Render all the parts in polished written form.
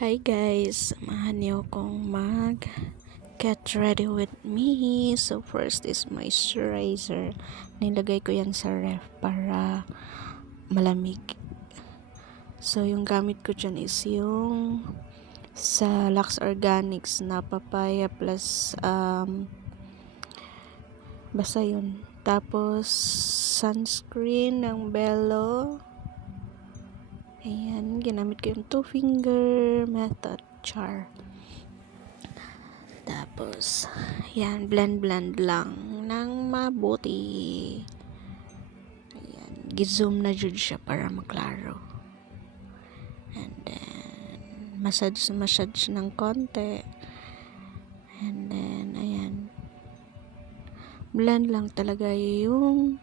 Hi guys, samahan niyo akong get ready with me. So first is moisturizer. Nilagay ko yan sa ref para malamig. So yung gamit ko dyan is yung sa Lux Organics na papaya plus basta yun. Tapos sunscreen ng Bello. Ayan, ginamit ko yung 2-finger method char. Tapos, yan, blend lang ng mabuti. Ayan, gizoom na jud siya para maklaro. And then, massage ng konti. And then, ayan, blend lang talaga yung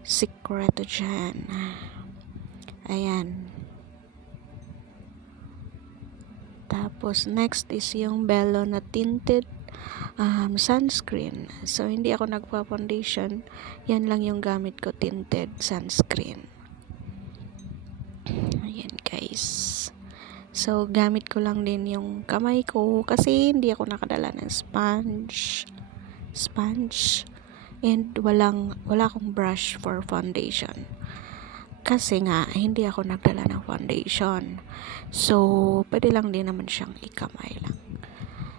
sikreto dyan. Ayan. Tapos, next is yung Bello na tinted sunscreen. So, hindi ako nagpa-foundation. Yan lang yung gamit ko, tinted sunscreen. Ayan, guys. So, gamit ko lang din yung kamay ko kasi hindi ako nakadala ng sponge. And wala akong brush for foundation. Kasi nga, hindi ako nagdala ng foundation. So, pwede lang din naman siyang ikamay lang.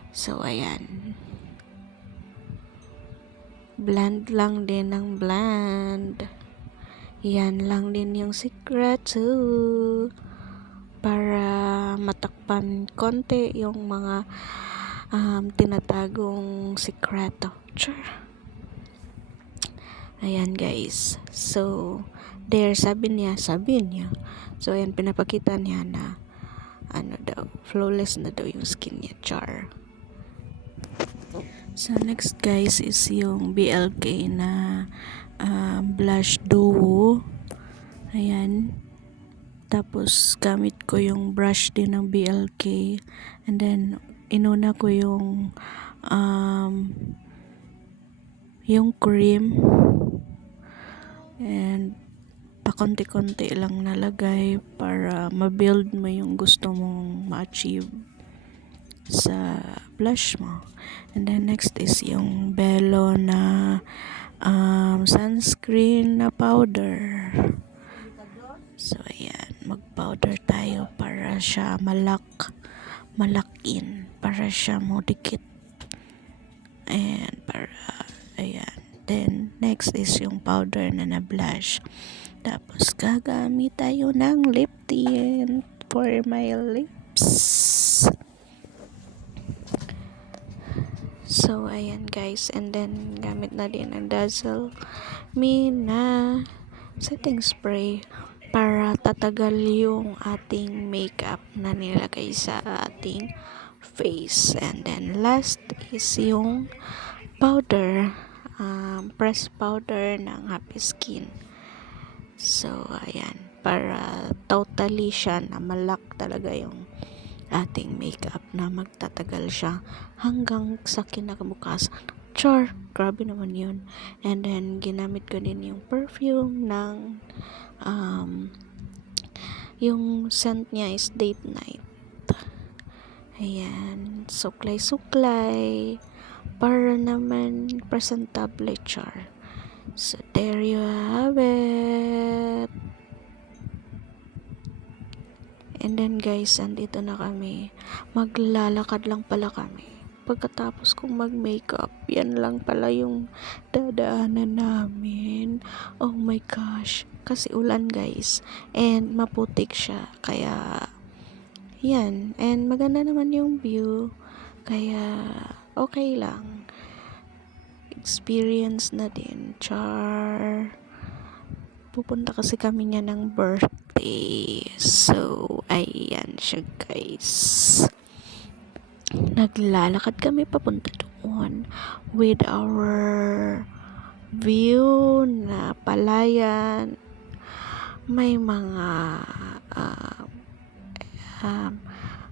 So, ayan. Blend lang din ng blend. Yan lang din yung secret too. Para matakpan konti yung mga tinatagong sikreto. Sure. Ayan guys. So, there, sabi niya. So, ayan, pinapakita niya na flawless na daw yung skin niya. Char. So, next guys is yung BLK na blush duo. Ayan. Tapos, gamit ko yung brush din ng BLK. And then, inuna ko yung cream. And pakonti-konti lang nalagay para ma-build mo yung gusto mong ma-achieve sa blush mo. And then next is yung Bello na sunscreen na powder. So ayan, mag-powder tayo para siya malakin, para siya modikit. And para ayan. Then, next is yung powder na blush. Tapos, gagamit tayo ng lip tint for my lips. So, ayan guys. And then, gamit na din ang Dazzle Me na setting spray para tatagal yung ating makeup na nilagay sa ating face. And then, last is yung powder. Press powder ng Happy Skin. So, ayan. Para totally siya na malak talaga yung ating makeup na magtatagal siya hanggang sa kinabukasan. Char! Grabe naman yun. And then, ginamit ko din yung perfume ng yung scent niya is Date Night. Ayan. Suklay. Para naman presentable char. So, there you have it. And then guys, andito na kami. Maglalakad lang pala kami. Pagkatapos kong mag-makeup, yan lang pala yung dadaanan namin. Oh my gosh. Kasi ulan guys. And maputik siya. Kaya, yan. And maganda naman yung view. Kaya, okay lang. Experience na din. Char. Pupunta kasi kami niya ng birthday. So, ayan siya guys. Naglalakad kami papunta doon with our view na palayan. May mga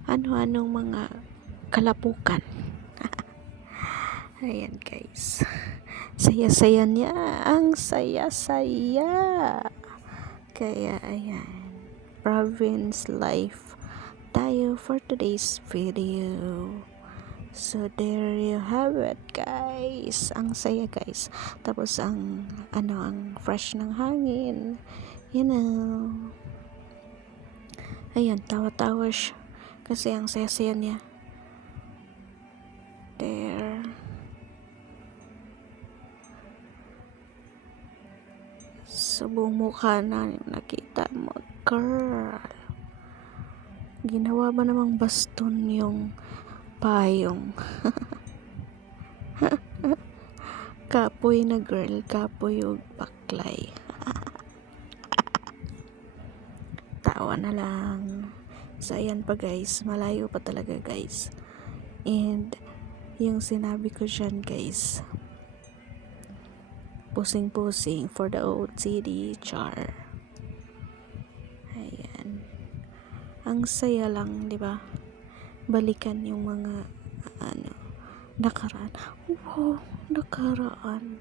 ano-anong mga kalapukan. Ayan guys. Saya-saya niya. Ang saya-saya. Kaya ayan. Province life tayo for today's video. So there you have it, guys. Ang saya, guys. Tapos ang fresh ng hangin. You know. Ayan, tawa-tawa siya. Kasi ang saya-saya niya. There. Sa buong mukha na nakita mo, girl. Ginawa ba namang baston yung payong? Kapoy na girl, kapoy yung baklay. Tawa na lang. So ayan pa guys, malayo pa talaga guys. And yung sinabi ko dyan guys, pusing-pusing for the OOTD char. Ayan. Ang saya lang, di ba? Balikan yung mga nakaraan. Wow, nakaraan.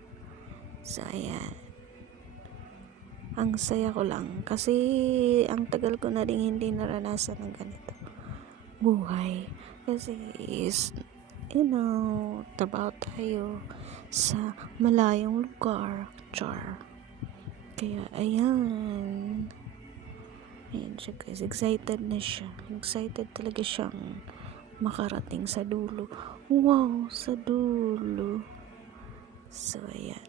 So ayan. Ang saya ko lang kasi ang tagal ko na rin hindi naranasan ng ganito buhay. Kasi is, trabaho tayo sa malayong lugar, char. Kaya ayan siya guys, excited na siya, excited talaga siyang makarating sa dulo. Wow, sa dulo. So ayan,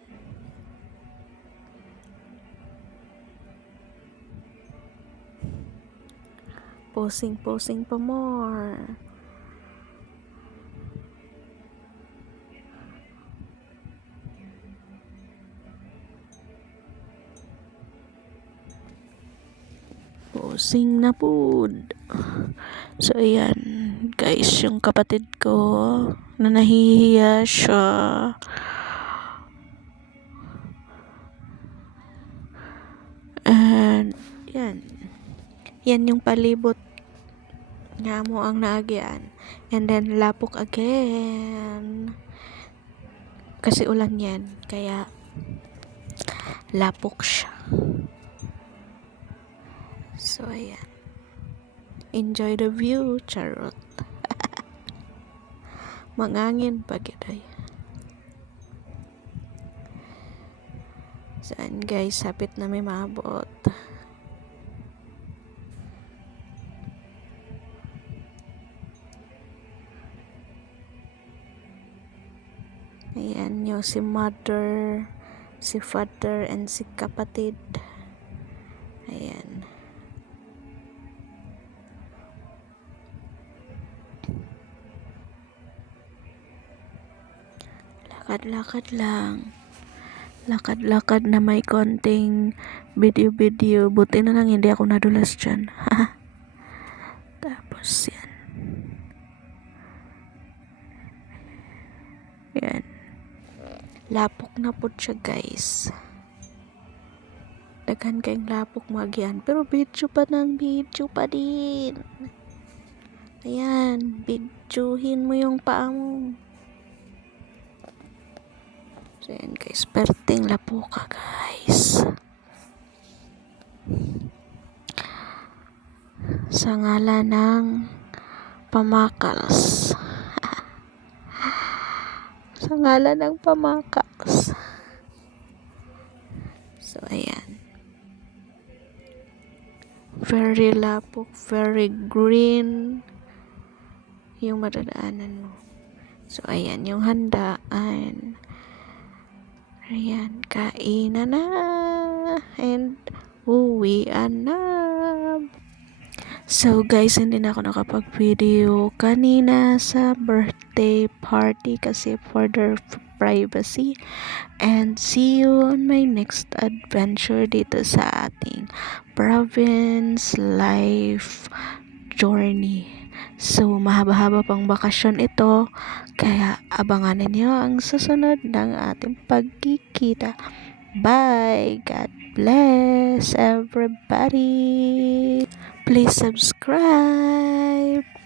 posing pa more. Posing na food. So ayan guys, yung kapatid ko na nahihiya siya. And yan yung palibot nga mo ang naagyan. And then lapok again. Kasi ulan yan, kaya lapok siya. So ayan, enjoy the view, charot. Mangangin pa giday. Saan guys, hapit na may maabot. Ayan yung si mother, si father, and si kapatid. Ayan. Lakad-lakad lang. Lakad-lakad na may konting video-video. Buti na lang hindi ako nadulas dyan. Tapos yan. Yan. Lapok na po siya guys. Daghan kayong lapok magyan. Pero video pa din. Ayan. Videohin mo yung paa mo. So yan guys. Perting lapoka guys. Sa ngalan ng pamakals. Sa ngalan ng pamakals. So ayan. Very lapok, very green yung madadaanan mo. So ayan yung handaan. Ayan, kainan na and uwian na. So guys, hindi na ako nakapag-video kanina sa birthday party kasi for their privacy. And see you on my next adventure dito sa ating province life journey. So mahaba-haba pang bakasyon ito, kaya abangan ninyo ang susunod ng ating pagkikita. Bye! God bless everybody! Please subscribe!